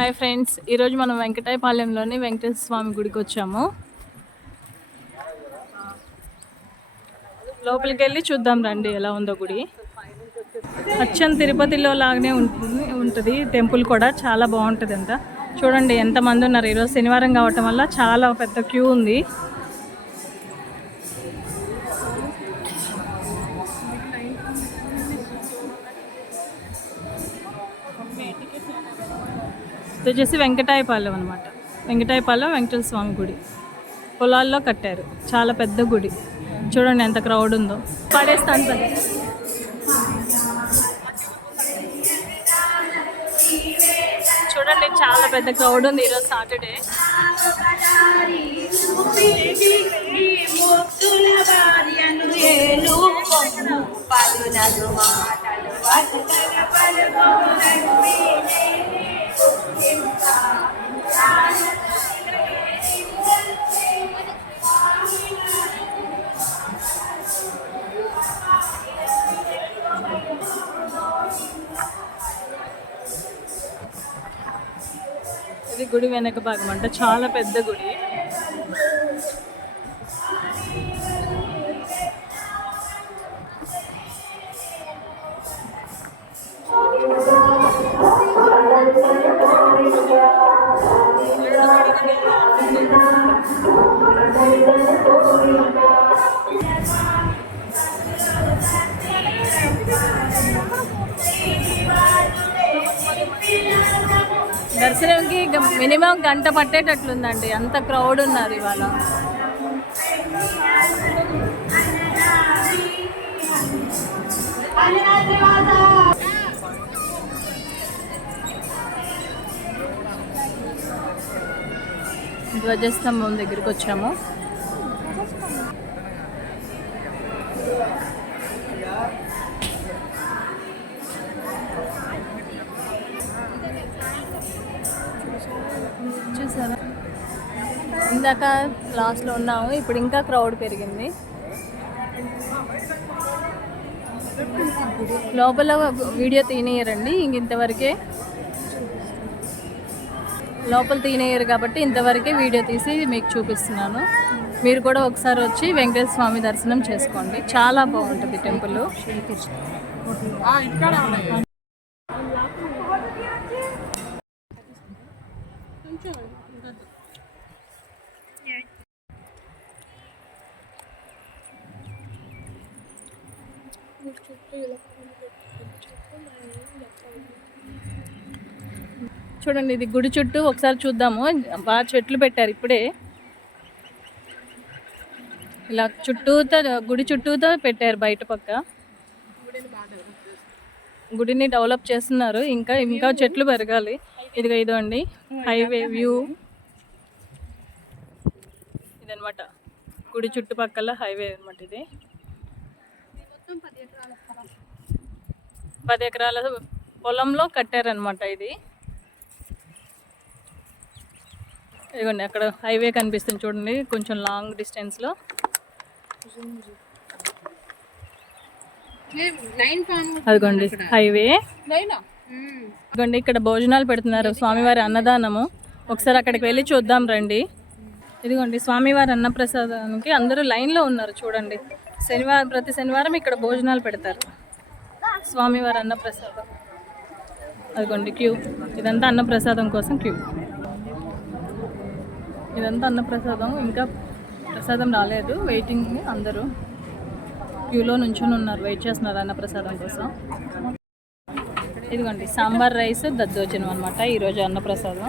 Hi friends, ఈరోజు మనం వెంకటాయపాలెంలోని వెంకటేశ్వర స్వామి గుడికి వచ్చాము. లోపలికి వెళ్ళి చూద్దాం రండి ఎలా ఉందో గుడి. అచ్చం తిరుపతిలో లాగానే ఉంటుంది టెంపుల్ కూడా, చాలా బాగుంటుంది అంట. చూడండి ఎంతమంది ఉన్నారు. ఈరోజు శనివారం కావటం వల్ల చాలా పెద్ద క్యూ ఉంది. ఇది వచ్చేసి వెంకటాయపాలెం అనమాట. వెంకటాయపాలెం వెంకటేశ్వర స్వామి గుడి పొలాల్లో కట్టారు. చాలా పెద్ద గుడి. చూడండి ఎంత క్రౌడ్ ఉందో. పడేస్తాను పని. చూడండి చాలా పెద్ద క్రౌడ్ ఉంది ఈరోజు సాటర్డే. ఇది గుడి వెనక భాగం అంట, చాలా పెద్ద గుడి. దర్శనంకి మినిమం గంట పట్టేటట్లుందండి, అంత క్రౌడ్ ఉన్నారు ఇవాళ. ధ్వజస్తంభం దగ్గరికి వచ్చాము. చూసారా, ఇందాక లాస్ట్లో ఉన్నాము, ఇప్పుడు ఇంకా క్రౌడ్ పెరిగింది. లోపల వీడియో తీనేయరండి, ఇంతవరకే లోపల తీనేయరు కాబట్టి ఇంతవరకే వీడియో తీసి మీకు చూపిస్తున్నాను. మీరు కూడా ఒకసారి వచ్చి వెంకటేశ్వర స్వామి దర్శనం చేసుకోండి, చాలా బాగుంటుంది టెంపుల్. చూడండి ఇది గుడి చుట్టూ ఒకసారి చూద్దాము. బాగా చెట్లు పెట్టారు ఇప్పుడే, ఇలా చుట్టూతో గుడి చుట్టూతో పెట్టారు. బయట పక్క గుడిని డెవలప్ చేస్తున్నారు, ఇంకా ఇంకా చెట్లు పెరగాలి. ఇదిగో అండి హైవే వ్యూ ఇదనమాట. గుడి చుట్టుపక్కల హైవే అనమాట. ఇది 10 ఎకరాల పొలంలో కట్టారనమాట ఇది. ఇదిగోండి అక్కడ హైవే కనిపిస్తుంది చూడండి, కొంచెం లాంగ్ డిస్టెన్స్లో. అదిగోండి హైవే. ఇదిగోండి ఇక్కడ భోజనాలు పెడుతున్నారు, స్వామివారి అన్నదానము. ఒకసారి అక్కడికి వెళ్ళి చూద్దాం రండి. ఇదిగోండి స్వామివారి అన్నప్రసాదానికి అందరూ లైన్లో ఉన్నారు చూడండి. ప్రతి శనివారం ఇక్కడ భోజనాలు పెడతారు, స్వామివారి అన్నప్రసాదం. అదిగోండి క్యూ, ఇదంతా అన్నప్రసాదం కోసం క్యూ. ఇదంతా అన్నప్రసాదం, ఇంకా ప్రసాదం రాలేదు, వెయిటింగ్. అందరూ క్యూలో నుంచొని ఉన్నారు, వెయిట్ చేస్తున్నారు అన్నప్రసాదం కోసం. ఇదిగోండి సాంబార్ రైస్ దద్దోజనం అనమాట ఈరోజు అన్నప్రసాదం.